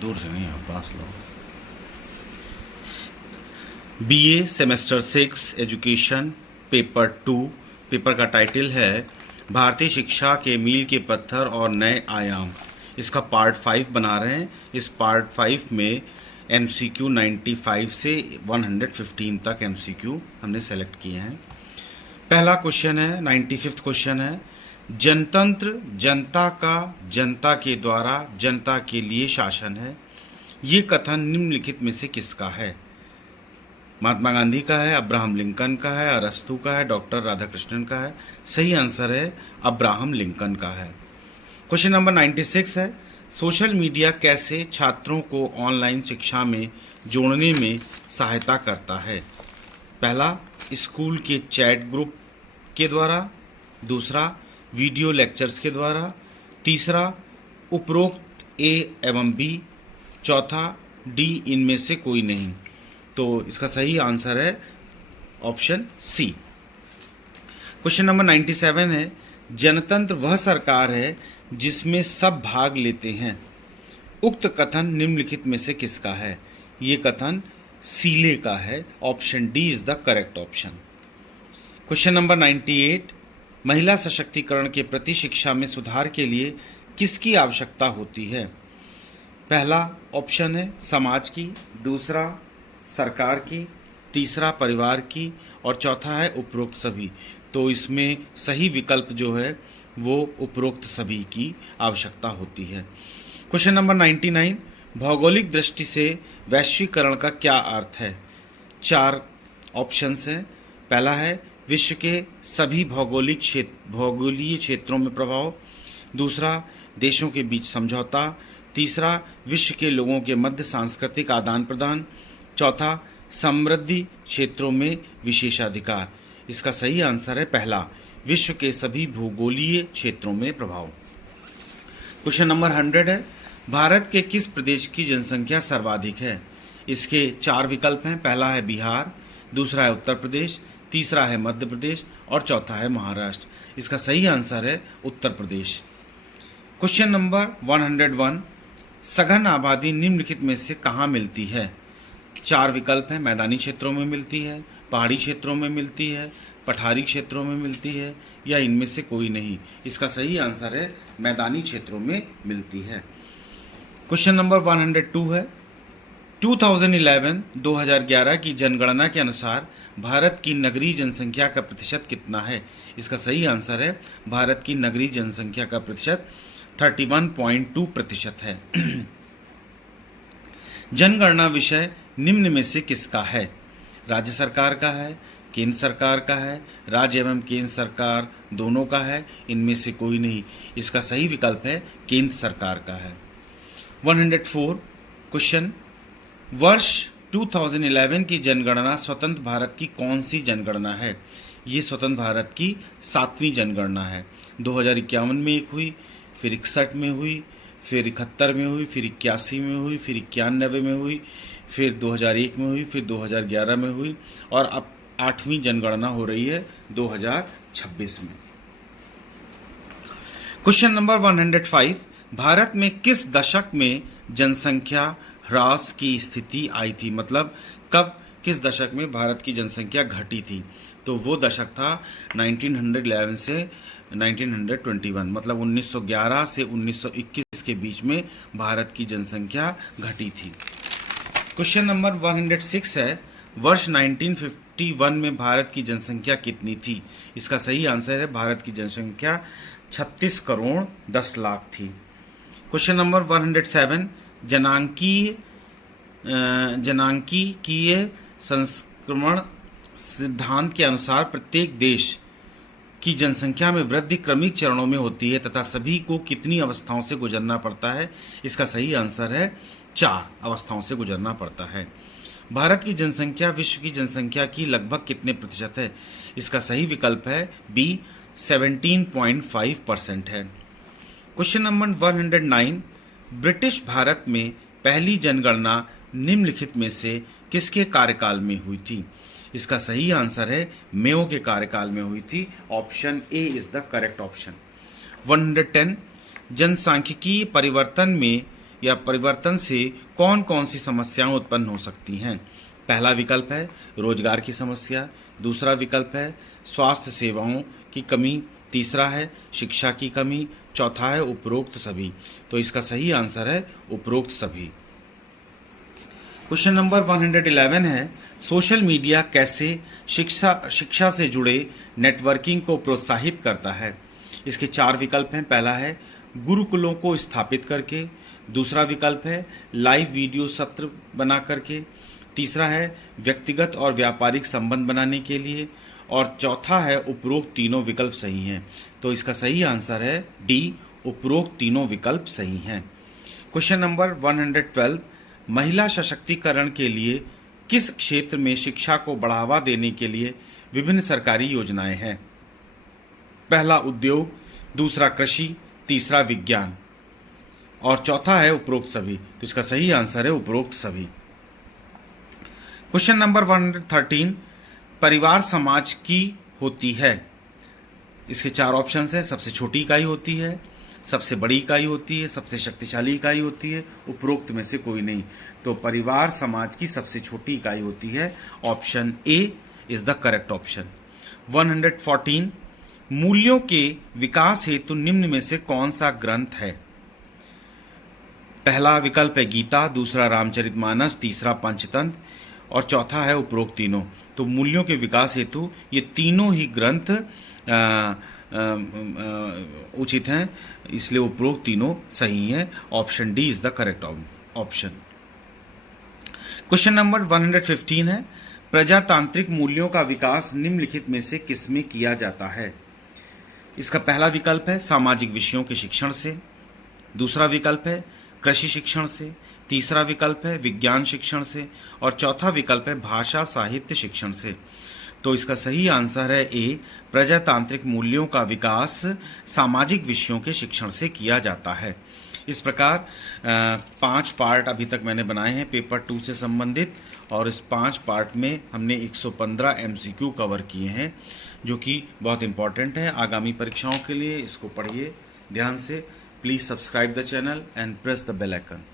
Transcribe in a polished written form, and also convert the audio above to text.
दूर से नहीं, पास लो। BA semester 6 education paper 2। Paper का टाइटल है भारतीय शिक्षा के मील के पत्थर और नए आयाम। इसका पार्ट 5 बना रहे हैं। इस पार्ट 5 में MCQ 95 से 115 तक MCQ हमने सेलेक्ट किए हैं। पहला क्वेश्चन है, 95वां क्वेश्चन है, जनतंत्र जनता का जनता के द्वारा जनता के लिए शासन है। ये कथन निम्नलिखित में से किसका है? महात्मा गांधी का है, अब्राहम लिंकन का है, अरस्तू का है, डॉक्टर राधाकृष्णन का है। सही आंसर है अब्राहम लिंकन का है। क्वेश्चन नंबर 96 है, सोशल मीडिया कैसे छात्रों को ऑनलाइन शिक्षा में जोड़ने में सहायता करता है? पहला, स्कूल के चैट ग्रुप के द्वारा। दूसरा, वीडियो लेक्चर्स के द्वारा। तीसरा, उपरोक्त ए एवं बी। चौथा, डी इनमें से कोई नहीं। तो इसका सही आंसर है ऑप्शन सी। क्वेश्चन नंबर 97 है, जनतंत्र वह सरकार है जिसमें सब भाग लेते हैं। उक्त कथन निम्नलिखित में से किसका है? ये कथन सीले का है। Option D is the correct option. Question number 98, महिला सशक्तिकरण के प्रति शिक्षा में सुधार के लिए किसकी आवश्यकता होती है? पहला ऑप्शन है समाज की, दूसरा सरकार की, तीसरा परिवार की और चौथा है उपरोक्त सभी। तो इसमें सही विकल्प जो है वो उपरोक्त सभी की आवश्यकता होती है। क्वेश्चन नंबर 99, भौगोलिक दृष्टि से वैश्वीकरण का क्या अर्थ है? 4 ऑप्शंस हैं। पहला है विश्व के सभी भौगोलीय क्षेत्रों में प्रभाव। दूसरा, देशों के बीच समझौता। तीसरा, विश्व के लोगों के मध्य सांस्कृतिक आदान प्रदान। चौथा, समृद्धि क्षेत्रों में विशेषाधिकार। इसका सही आंसर है पहला, विश्व के सभी भूगोलीय क्षेत्रों में प्रभाव। क्वेश्चन नंबर 100 है, भारत के किस प्रदेश की जनसंख्या सर्वाधिक है? इसके 4 विकल्प हैं। पहला है बिहार, दूसरा है उत्तर प्रदेश, तीसरा है मध्य प्रदेश और चौथा है महाराष्ट्र। इसका सही आंसर है उत्तर प्रदेश। क्वेश्चन नंबर 101, सघन आबादी निम्नलिखित में से कहाँ मिलती है? 4 विकल्प हैं। मैदानी क्षेत्रों में मिलती है, पहाड़ी क्षेत्रों में मिलती है, पठारी क्षेत्रों में मिलती है या इनमें से कोई नहीं। इसका सही आंसर है मैदानी क्षेत्रों में मिलती है। क्वेश्चन नंबर 102 है, 2011 की जनगणना के अनुसार भारत की नगरीय जनसंख्या का प्रतिशत कितना है? इसका सही आंसर है भारत की नगरीय जनसंख्या का प्रतिशत 31.2% है। जनगणना विषय निम्न में से किसका है? राज्य सरकार का है, केंद्र सरकार का है, राज्य एवं केंद्र सरकार दोनों का है, इनमें से कोई नहीं। इसका सही विकल्प है केंद्र सरकार का है। 104 क्वेश्चन, वर्ष 2011 की जनगणना स्वतंत्र भारत की कौन सी जनगणना है? ये स्वतंत्र भारत की 7वीं जनगणना है। 2051 में एक हुई, फिर 61 में हुई, फिर 71 में हुई, फिर 81 में हुई, फिर 91 में हुई, फिर 2001 में हुई, फिर 2011 में हुई और अब 8वीं जनगणना हो रही है 2026 में। क्वेश्चन नंबर 105, भारत में किस दशक में जनसंख्या ह्रास की स्थिति आई थी? मतलब कब, किस दशक में भारत की जनसंख्या घटी थी? तो वो दशक था 1911 से 1921, मतलब 1911 से 1921 के बीच में भारत की जनसंख्या घटी थी। क्वेश्चन नंबर 106 है, वर्ष 1951 में भारत की जनसंख्या कितनी थी? इसका सही आंसर है भारत की जनसंख्या 36 करोड़ 10 लाख थी। क्वेश्चन नंबर 107, जनांकीय संक्रमण सिद्धांत के अनुसार प्रत्येक देश की जनसंख्या में वृद्धि क्रमिक चरणों में होती है तथा सभी को कितनी अवस्थाओं से गुजरना पड़ता है? इसका सही आंसर है 4 अवस्थाओं से गुजरना पड़ता है। भारत की जनसंख्या विश्व की जनसंख्या की लगभग कितने प्रतिशत है? इसका सही विकल्प है बी, 17.5% है। क्वेश्चन नंबर 109, ब्रिटिश भारत में पहली जनगणना निम्नलिखित में से किसके कार्यकाल में हुई थी? इसका सही आंसर है मेयो के कार्यकाल में हुई थी। Option A is the correct option. 110, जनसांख्यिकीय परिवर्तन में या परिवर्तन से कौन कौन सी समस्याएं उत्पन्न हो सकती हैं? पहला विकल्प है रोजगार की समस्या, दूसरा विकल्प है स्वास्थ्य सेवाओं की कमी, तीसरा है शिक्षा की कमी, चौथा है उपरोक्त सभी। तो इसका सही आंसर है उपरोक्त सभी। क्वेश्चन नंबर 111 है सोशल मीडिया कैसे शिक्षा से जुड़े नेटवर्किंग को प्रोत्साहित करता है? इसके 4 विकल्प हैं। पहला है गुरुकुलों को स्थापित करके, दूसरा विकल्प है लाइव वीडियो सत्र बना करके, तीसरा है व्यक्तिगत और व्यापारिक संबंध बनाने के लिए, और चौथा है उपरोक्त तीनों विकल्प सही हैं। तो इसका सही आंसर है डी, उपरोक्त तीनों विकल्प सही हैं। क्वेश्चन नंबर 112 महिला सशक्तिकरण के लिए किस क्षेत्र में शिक्षा को बढ़ावा देने के लिए विभिन्न सरकारी योजनाएं हैं? पहला उद्योग, दूसरा कृषि, तीसरा विज्ञान, और चौथा है उपरोक्त सभी। तो इसका सही आंसर है उपरोक्त सभी। क्वेश्चन नंबर 113 परिवार समाज की होती है। इसके 4 ऑप्शंस हैं। सबसे छोटी इकाई होती है, सबसे बड़ी इकाई होती है, सबसे शक्तिशाली इकाई होती है, उपरोक्त में से कोई नहीं। तो परिवार समाज की सबसे छोटी इकाई होती है। Option A is the correct option. 114 मूल्यों के विकास हेतु निम्न में से कौन सा ग्रंथ है? पहला विकल्प है गीता, दूसरा रामचरितमानस, तीसरा पंचतंत्र, और चौथा है उपरोक्त तीनों। तो मूल्यों के विकास हेतु ये तीनों ही ग्रंथ उचित हैं, इसलिए उपरोक्त तीनों सही हैं। Option D is the correct option. Question number 115 है प्रजातांत्रिक मूल्यों का विकास निम्नलिखित में से किसमें किया जाता है? इसका पहला विकल्प है सामाजिक विषयों के शिक्षण से, दूसरा विकल्प है कृषि शिक्षण से, तीसरा विकल्प है विज्ञान शिक्षण से, और चौथा विकल्प है भाषा साहित्य शिक्षण से। तो इसका सही आंसर है ए, प्रजातांत्रिक मूल्यों का विकास सामाजिक विषयों के शिक्षण से किया जाता है। इस प्रकार 5 पार्ट अभी तक मैंने बनाए हैं पेपर 2 से संबंधित, और इस 5 पार्ट में हमने 115 MCQ कवर किए हैं, जो कि बहुत इंपॉर्टेंट है आगामी परीक्षाओं के लिए। इसको पढ़िए ध्यान से। Please subscribe the channel and press the bell icon.